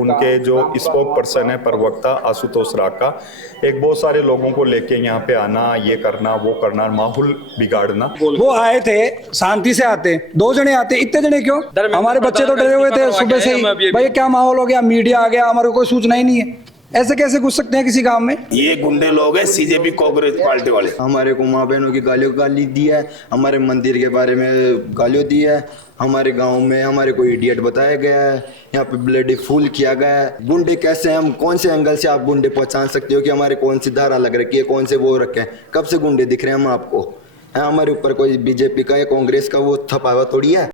उनके जो spoke person है प्रवक्ता आशुतोष राका, एक बहुत सारे लोगों को लेके यहाँ पे आना, ये करना वो करना, माहौल बिगाड़ना। वो आए थे शांति से, आते 2 जने आते, इतने जने क्यों? हमारे बच्चे तो डरे हुए थे सुबह से ही, भाई क्या माहौल हो गया, मीडिया आ गया, हमारे को कोई सूचना ही नहीं है। ऐसे कैसे घुस सकते हैं किसी गांव में? ये गुंडे लोग हैं, सीजेपी कांग्रेस पार्टी वाले। हमारे को माँ बहनों की गाली दी है, हमारे मंदिर के बारे में गालियों दी है, हमारे गांव में हमारे को इडियट बताया गया है, यहाँ पे ब्लडी फूल किया गया है। गुंडे कैसे, हम कौन से एंगल से आप गुंडे पहचान सकते हो कि हमारे कौन सी धारा लग रखी है, कौन से वो रखे हैं? कब से गुंडे दिख रहे हैं हम आपको? है हमारे ऊपर कोई बीजेपी का या कांग्रेस का वो थपा हुआ थोड़ी है।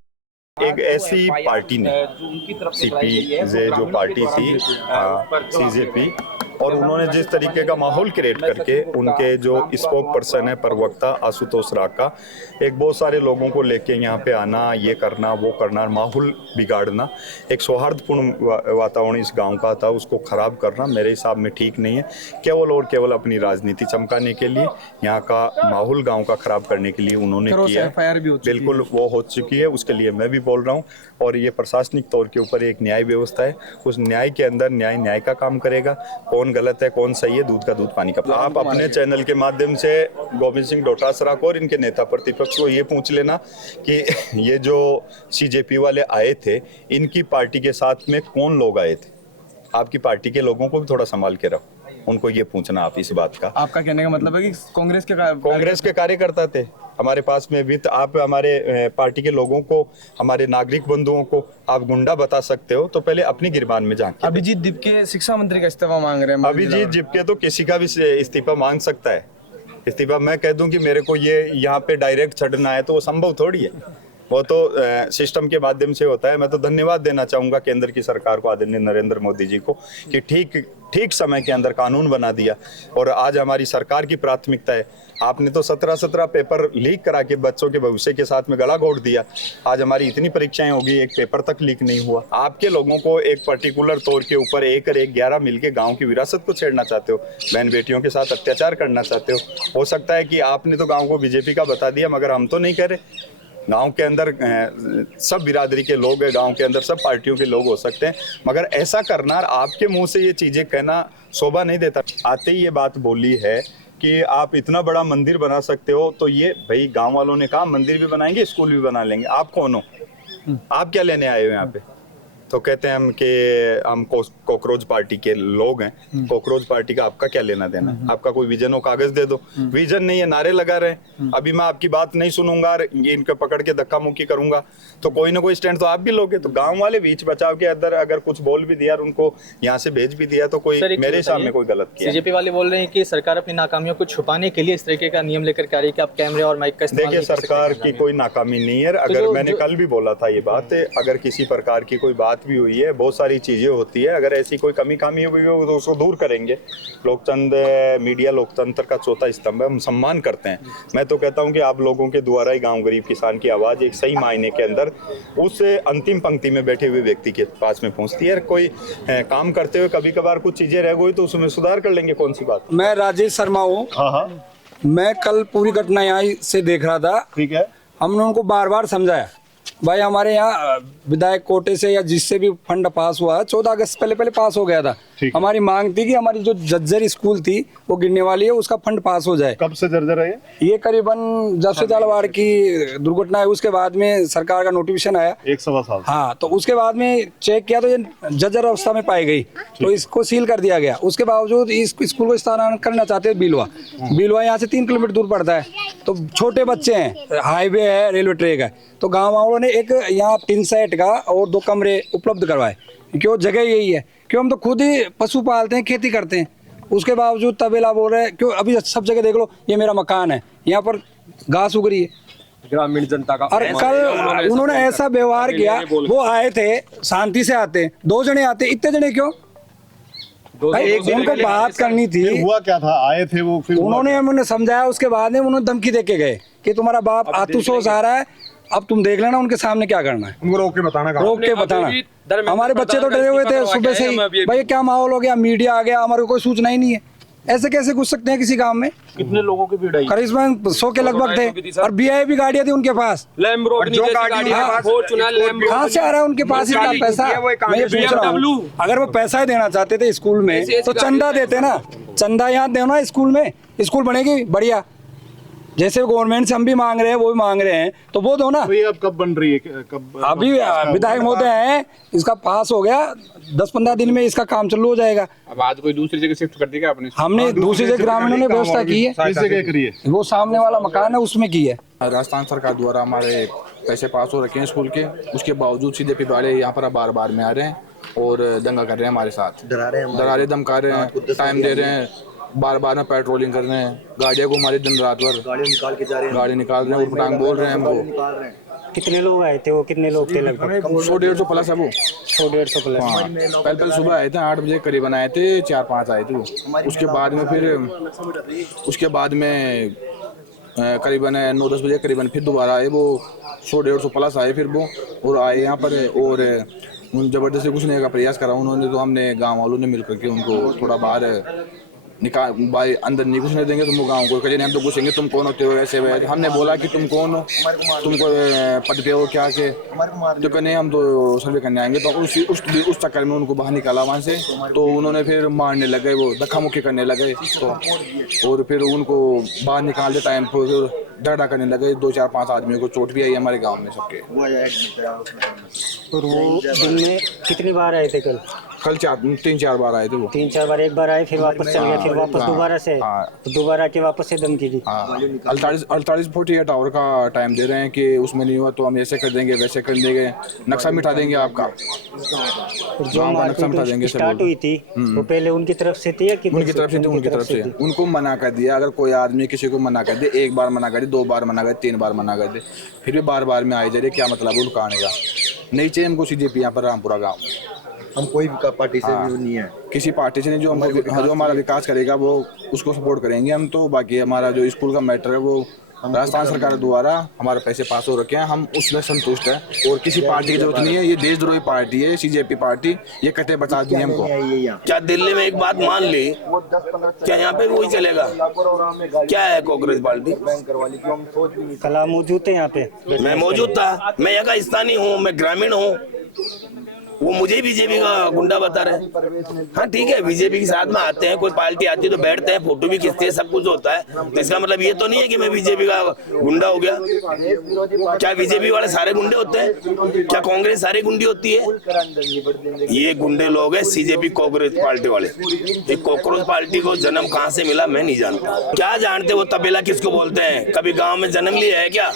एक ऐसी पार्टी ने सीपी जो पार्टी थी सीजेपी, और उन्होंने जिस तरीके का माहौल क्रिएट करके उनके जो स्पोक पर्सन है प्रवक्ता आशुतोष राका, एक बहुत सारे लोगों को लेके यहाँ पे आना, ये करना वो करना, माहौल बिगाड़ना, एक सौहार्दपूर्ण वातावरण इस गांव का था उसको खराब करना मेरे हिसाब में ठीक नहीं है। केवल और केवल अपनी राजनीति चमकाने के लिए, यहाँ का माहौल गाँव का खराब करने के लिए उन्होंने किया। बिल्कुल वो हो चुकी है, उसके लिए मैं भी बोल रहा हूँ। और ये प्रशासनिक तौर के ऊपर एक न्याय व्यवस्था है, उस न्याय के अंदर न्याय का काम करेगा। कौन गलत है कौन सही है, दूध का दूध पानी का। आप अपने चैनल के माध्यम से गोविंद सिंह डोटासरा को और इनके नेता प्रतिपक्ष को ये पूछ लेना कि ये जो सीजेपी वाले आए थे, इनकी पार्टी के साथ में कौन लोग आए थे? आपकी पार्टी के लोगों को भी थोड़ा संभाल के रखो, उनको ये पूछना आप इस बात का। आपका कहने का मतलब है कि कांग्रेस के कार्यकर्ता थे हमारे पास में भी, तो आप हमारे पार्टी के लोगों को, हमारे नागरिक बंधुओं को आप गुंडा बता सकते हो तो पहले अपनी गिरबान में झांकिए। अभिजीत दिपके शिक्षा मंत्री का इस्तीफा मांग रहे हैं। अभिजीत दिपके तो किसी का भी इस्तीफा मांग सकता है। इस्तीफा मैं कह दूं कि मेरे को ये यहाँ पे डायरेक्ट छड़ना है तो वो संभव थोड़ी है, वो तो सिस्टम के माध्यम से होता है। मैं तो धन्यवाद देना चाहूँगा केंद्र की सरकार को, आदरणीय नरेंद्र मोदी जी को, कि ठीक समय के अंदर कानून बना दिया। और आज हमारी सरकार की प्राथमिकता है, आपने तो 17 पेपर लीक करा के बच्चों के भविष्य के साथ में गला घोट दिया। आज हमारी इतनी परीक्षाएं होगी, एक पेपर तक लीक नहीं हुआ। आपके लोगों को एक पर्टिकुलर तौर के ऊपर 1 और 1 11 मिलके गाँव की विरासत को छेड़ना चाहते हो, बहन बेटियों के साथ अत्याचार करना चाहते हो सकता है कि आपने तो गाँव को बीजेपी का बता दिया, मगर हम तो नहीं कह रहे। गांव के अंदर सब बिरादरी के लोग हैं, गांव के अंदर सब पार्टियों के लोग हो सकते हैं, मगर ऐसा करना, आपके मुंह से ये चीजें कहना शोभा नहीं देता। आते ही ये बात बोली है कि आप इतना बड़ा मंदिर बना सकते हो, तो ये भाई गांव वालों ने कहा मंदिर भी बनाएंगे स्कूल भी बना लेंगे। आप कौन हो? आप क्या लेने आए हो यहाँ पे? तो कहते हैं हम कि हम कॉकरोच पार्टी के लोग हैं। कॉकरोच पार्टी का आपका क्या लेना देना? आपका कोई विजन हो, कागज दे दो। विजन नहीं है, नारे लगा रहे हैं। अभी मैं आपकी बात नहीं सुनूंगा, इनको पकड़ के धक्का मुक्की करूंगा तो कोई ना कोई स्टैंड तो आप भी लोगे। तो गांव वाले बीच बचाव के अंदर अगर कुछ बोल भी दिया और उनको यहाँ से भेज भी दिया तो कोई मेरे सामने कोई गलत किया। सीजेपी वाले बोल रहे हैं कि सरकार अपनी नाकामियों को छुपाने के लिए इस तरीके का नियम लेकर के आ रही है कि आप कैमरे और माइक का इस्तेमाल। देखिए, सरकार की कोई नाकामी नहीं है। अगर मैंने कल भी बोला था ये बात, अगर किसी प्रकार की कोई बात भी हुई है, बहुत सारी चीजें होती है, अगर ऐसी कोई कमी खामी हुई हो तो उसको दूर करेंगे। लोकतंत्र, मीडिया लोकतंत्र का चौथा स्तंभ है, हम सम्मान करते हैं। मैं तो कहता हूं कि आप लोगों के द्वारा ही गांव गरीब किसान की आवाज एक सही मायने के अंदर उस अंतिम पंक्ति में बैठे हुए व्यक्ति के पास में पहुंचती है। कोई काम करते हुए कभी कभार कुछ चीजें रह गई तो उसमें सुधार कर लेंगे, कौन सी बात। मैं राजेश शर्मा हूँ। मैं कल पूरी घटना यहाँ से देख रहा था। ठीक है, हमने उनको बार बार समझाया, भाई हमारे यहाँ विधायक कोटे से या जिससे भी फंड पास हुआ है 14 अगस्त पहले पास हो गया था। हमारी मांग थी कि हमारी जो जर्जर स्कूल थी वो गिरने वाली है, उसका फंड पास हो जाए। कब से जर्जर है ये करीबन जब से जालवाड़ की दुर्घटना है उसके बाद में सरकार का नोटिफिकेशन आया 1 साल। हाँ, तो उसके बाद में चेक किया तो ये जर्जर अवस्था में पाई गई, तो इसको सील कर दिया गया। उसके बावजूद इस स्कूल को स्थानांतरित करना चाहते हैं बिलवा यहाँ से 3 किलोमीटर दूर पड़ता है, तो छोटे बच्चे हैं, हाईवे है, रेलवे ट्रैक है, तो गाँव वालों ने एक यहाँ टिन सेट का और 2 कमरे उपलब्ध करवाए, क्यों जगह यही है, क्यों हम तो खुद ही पशु पालते हैं, खेती करते हैं, उसके बावजूद तबेला बोल रहे हैं। क्यों अभी सब जगह देख लो, ये मेरा मकान है, यहाँ पर घास उग रही है, ग्रामीण जनता का। और कल उन्होंने ऐसा व्यवहार किया, वो आए थे शांति से, आते 2 जने आते, इतने जने क्यों? भाई उनको बात करनी थी। हुआ क्या था? आए थे वो, फिर उन्होंने समझाया, उसके बाद में उन्होंने धमकी दे के गए कि तुम्हारा बाप आतुसोस आ रहा है, अब तुम देख लेना उनके सामने क्या करना है, उनको रोक के बताना। हमारे बच्चे तो डरे हुए थे सुबह से ही, भाई क्या माहौल हो गया, मीडिया आ गया, हमारे को कोई सूचना ही नहीं है। ऐसे कैसे घुस सकते हैं किसी गांव में? कितने लोगों की भीड़ आई? करीबन 100 के लगभग थे और वीआईपी गाड़ियां थी उनके पास। जो गाड़ी कहाँ से आ रहा है उनके पास इतना पैसा? मैं ये पूछ रहा हूँ, अगर वो पैसा ही देना चाहते थे स्कूल में तो चंदा देते ना, चंदा यहाँ दो ना स्कूल में, स्कूल बनेगी बढ़िया। जैसे गवर्नमेंट से हम भी मांग रहे हैं वो भी मांग रहे हैं तो वो दो ना। तो ये अब कब बन रही है, कब? अभी विधायक महोदय हैं, इसका पास हो गया, 10-15 दिन में इसका काम चालू हो जाएगा। अब आज कोई दूसरी जगह शिफ्ट कर देगा आपने? हमने दूसरी जगह ग्रामीणों ने व्यवस्था की है, किस जगह करी है? वो सामने वाला मकान है उसमें की है। राजस्थान सरकार द्वारा हमारे पैसे पास हो रखे हैं स्कूल के, उसके बावजूद सीजेपी वाले यहाँ पर बार बार में आ रहे हैं और दंगा कर रहे हैं हमारे साथ, डरा रहे धमका रहे हैं, टाइम दे रहे हैं, बार बार में पेट्रोलिंग कर रहे हैं, गाड़ियाँ घुमा रही दिन रात भर, गाड़ी निकाल रहे हैं, उठपटांग बोल रहे हैं हमको। कितने लोग आए थे? वो कितने लोग थे? लगभग 100-150 प्लस है वो। 100-150 प्लस। हाँ, पहले सुबह आए थे 8 बजे करीबन आए थे, 4-5 आए थे वो। उसके बाद में करीबन 9-10 बजे करीबन फिर दोबारा आए वो, 100-150 प्लस आए फिर वो और आए यहाँ पर और जबरदस्ती घुसने का प्रयास करा उन्होंने। तो हमने गाँव वालों ने मिलकर के उनको थोड़ा बाहर निकाल, भाई अंदर नहीं घुसने देंगे तुमको गाँव को, कहीं हम तो घुसेंगे, तुम कौन होते हो ऐसे वैसे। हमने बोला कि तुम कौन हो, तुमको पद पे हो क्या के, तो कहने हम तो सर्वे करने आएंगे। तो उस चक्कर में उनको बाहर निकाला वहाँ से, तो उन्होंने फिर मारने लगे, वो धक्का मुक्की करने लगे तो, और फिर उनको बाहर निकालते टाइम पर झगड़ा करने लगे। 2-4-5 आदमियों को चोट भी आई हमारे गाँव में सबके। और वो दिन में कितनी बार आए थे? कल 3-4 बार आए थे वो। 3-4 बार, एक बार आए फिर वापस चल गए, फिर वापस दोबारा से, तो दोबारा के वापस से धमकी दी। 48 आवर का टाइम दे रहे हैं कि उसमें नहीं हुआ तो हम ऐसे कर देंगे वैसे कर देंगे, नक्शा मिटा देंगे आपका। जो मारपीट स्टार्ट हुई थी वो पहले उनकी तरफ से थी या उनकी तरफ से? उनको मना कर दिया। अगर कोई आदमी किसी को मना कर दे, एक बार मना कर दे, 2 बार मना कर दे, 3 बार मना कर दे, फिर भी बार बार में आए जा रहे, क्या मतलब है उनको आने का? नहीं चाहिए हमको सीजेपी यहाँ पर रामपुरा गाँव। हम कोई भी पार्टी से भी नहीं है, किसी पार्टी से नहीं, जो हमारा विकास करेगा वो उसको सपोर्ट करेंगे हम। तो बाकी हमारा जो स्कूल का मैटर है वो राजस्थान सरकार द्वारा हमारे पैसे पास हो रखे हैं, हम उसमें संतुष्ट हैं और किसी पार्टी की जरूरत नहीं है। ये देशद्रोही पार्टी है सीजेपी पार्टी, ये कहते बता दी हमको। क्या दिल्ली में एक बात मान ली, क्या यहाँ पे वही चलेगा? क्या है कांग्रेस पार्टी? कला मौजूद थे यहाँ पे? मैं मौजूद था, मैं यहाँ का स्थानीय हूँ, मैं ग्रामीण हूँ। वो मुझे बीजेपी का गुंडा बता रहे हैं। हाँ ठीक है, बीजेपी के साथ में आते हैं, कोई पार्टी आती है तो बैठते हैं, फोटो भी खींचते हैं, सब कुछ होता है। तो इसका मतलब ये तो नहीं है कि मैं बीजेपी का गुंडा हो गया। क्या बीजेपी वाले सारे गुंडे होते हैं? क्या कांग्रेस सारी गुंडी होती है? ये गुंडे लोग हैं सीजेपी कांग्रेस पार्टी वाले। ये कॉकरोच पार्टी को जन्म कहाँ से मिला मैं नहीं जानता। क्या जानते वो तबेला किसको बोलते हैं? कभी गाँव में जन्म लिया है क्या?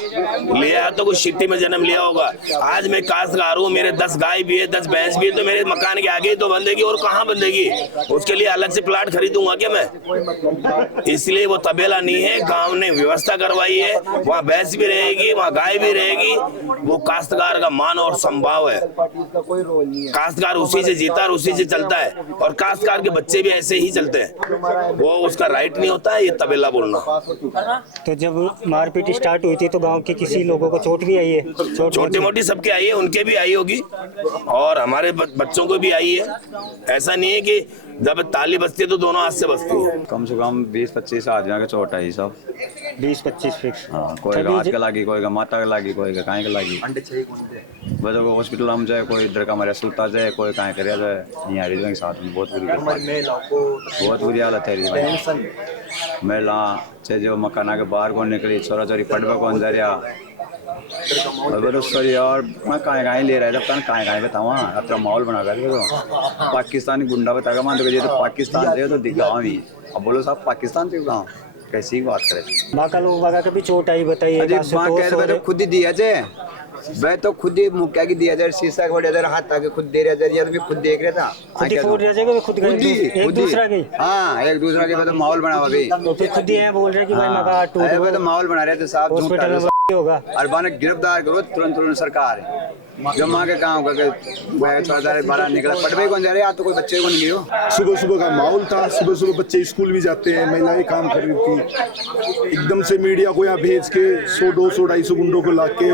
लिया है तो कुछ सिटी में जन्म लिया होगा। आज मैं काश्तकार हूँ, मेरे 10 गाय भी है, 10 भैंस भी, तो मेरे मकान के आगे तो बंधेगी और कहाँ बंधेगी? उसके लिए अलग से प्लाट खरीदूंगा क्या मैं? इसलिए वो तबेला नहीं है, गांव ने व्यवस्था करवाई है, वहाँ भैंस भी रहेगी, वहाँ गाय भी रहेगी। वो काश्तकार का मान और संभाव है। काश्तकार उसी से जीता और उसी से चलता है, और काश्तकार के बच्चे भी ऐसे ही चलते हैं। वो उसका राइट नहीं होता है ये तबेला बोलना। तो जब मारपीट स्टार्ट हुई थी तो गाँव के किसी लोगों को चोट भी आई है? छोटी मोटी सबके आई है, उनके भी आई होगी और हमारे बच्चों को भी आई है। ऐसा नहीं है कि जब ताली बजती है तो दोनों हाथ से बजती है। कम से कम 20-25 आदमी का चोट आई सब। 20-25 फिक्स? हाँ, कोई का हाथ का लागी, कोई का माथा का लागी, कोई का काहे का लागी। बच्चों को हॉस्पिटल में जाए, कोई इधर का हमारे सुलता जाए, कोई काहे कर जाए। यहाँ रिजवान के साथ में बहुत बुरी हालत है। महिला चाहे जो मकाना के बाहर कौन निकली, चोरा चोरी पटवा कौन जा रहा और मैं कहाँ ले रहा था, कहाँ बताऊँ। अपना माहौल बना कर तो पाकिस्तानी गुंडा बताएगा मान तो पाकिस्तान से तो दिखाओ ही। अब बोलो साहब पाकिस्तान से गाँव कैसी बात करे। बाका लोग बाका कभी चोट आई बताइए? तो खुद ही दिया जाए, वह तो खुद ही मुक्का की दिया जाए, शीशा के बड़े हाथ आके खुद दे रहा यार, मैं खुद देख रहा था। खुद एक दूसरा के तो माहौल बना अभी, खुद ही है बोल रहे कि भाई मका टूट तो माहौल बना रहे थे साहब। होगा और गिरफ्तार करो तुरंत सरकार, जो माँ के गाँव का बाहर निकला पढ़ भी कौन जा रहे, आज तो कोई बच्चे को नहीं लियो। सुबह सुबह का माहौल था, सुबह सुबह बच्चे स्कूल भी जाते हैं, महिलाएं काम कर रही थी। एकदम से मीडिया को यहाँ भेज के 100, 200, 250 गुंडों को लाके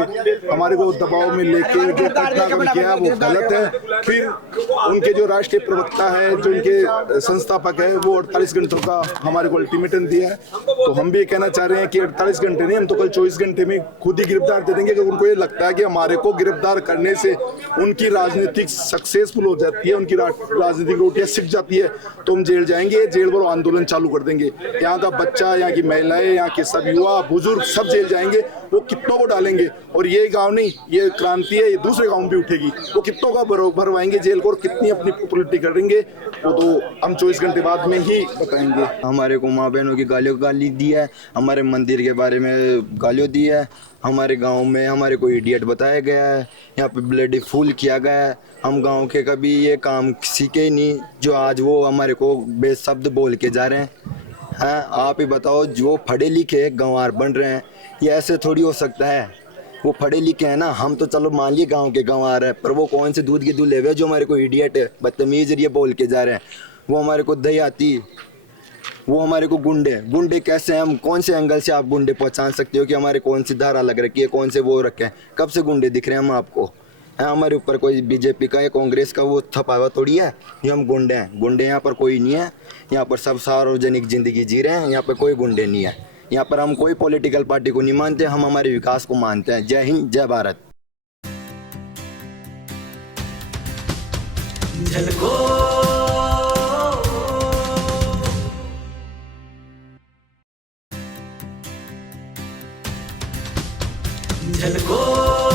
हमारे को दबाव में लेके जो घटनाक्रम किया वो गलत है। फिर उनके जो राष्ट्रीय प्रवक्ता है, जो उनके संस्थापक है, वो 48 घंटों का हमारे को अल्टीमेटम दिया है। तो हम भी कहना चाह रहे हैं कि 48 घंटे नहीं, हम तो कल 24 घंटे में खुद ही गिरफ्तार दे देंगे। अगर उनको ये लगता है कि हमारे को गिरफ्तार करने से उनकी राजनीतिक सक्सेसफुल हो जाती है, उनकी राजनीतिक रोटियां सिक जाती है, तो हम जेल जाएंगे, जेल भरो आंदोलन चालू कर देंगे। यहाँ का बच्चा, यहाँ की महिलाएं, यहाँ के सब युवा बुजुर्ग सब जेल जाएंगे। वो कितनों को डालेंगे, और ये गांव नहीं, ये क्रांति है, ये दूसरे गांव में भी उठेगी। वो कितनों का भरवाएंगे जेल को और कितनी अपनी पॉलिटिक्स करेंगे, वो तो हम 24 घंटे बाद में ही बताएंगे। हमारे को माँ बहनों की गाली दी है, हमारे मंदिर के बारे में गालियाँ दी है, हमारे गांव में हमारे को इडियट बताया गया है, यहाँ पे ब्लडी फुल किया गया है। हम गांव के कभी ये काम सीखे ही नहीं, जो आज वो हमारे को बेशब्द बोल के जा रहे हैं। हाँ, आप ही बताओ, जो पढ़े लिखे गंवार बन रहे हैं, ये ऐसे थोड़ी हो सकता है। वो पढ़े लिखे हैं ना, हम तो चलो मान लिए गांव के गंवार है, पर वो कौन से दूध के दूल्हे हुए जो हमारे को इडियट बदतमीज ये बोल के जा रहे हैं। वो हमारे को दयाती, वो हमारे को गुंडे कैसे हैं, हम कौन से एंगल से आप गुंडे पहचान सकते हो कि हमारे कौन सी धारा लग रखी है, कौन से वो रखे हैं, कब से गुंडे दिख रहे हैं हम आपको? है हमारे ऊपर कोई बीजेपी का या कांग्रेस का वो थपा हुआ थोड़ी है ये हम गुंडे हैं। गुंडे यहाँ पर कोई नहीं है, यहाँ पर सब सार्वजनिक जिंदगी जी रहे हैं, यहाँ पर कोई गुंडे नहीं है। यहाँ पर हम कोई पॉलिटिकल पार्टी को नहीं मानते, हम हमारे विकास को मानते हैं। जय हिंद, जय भारत। झलको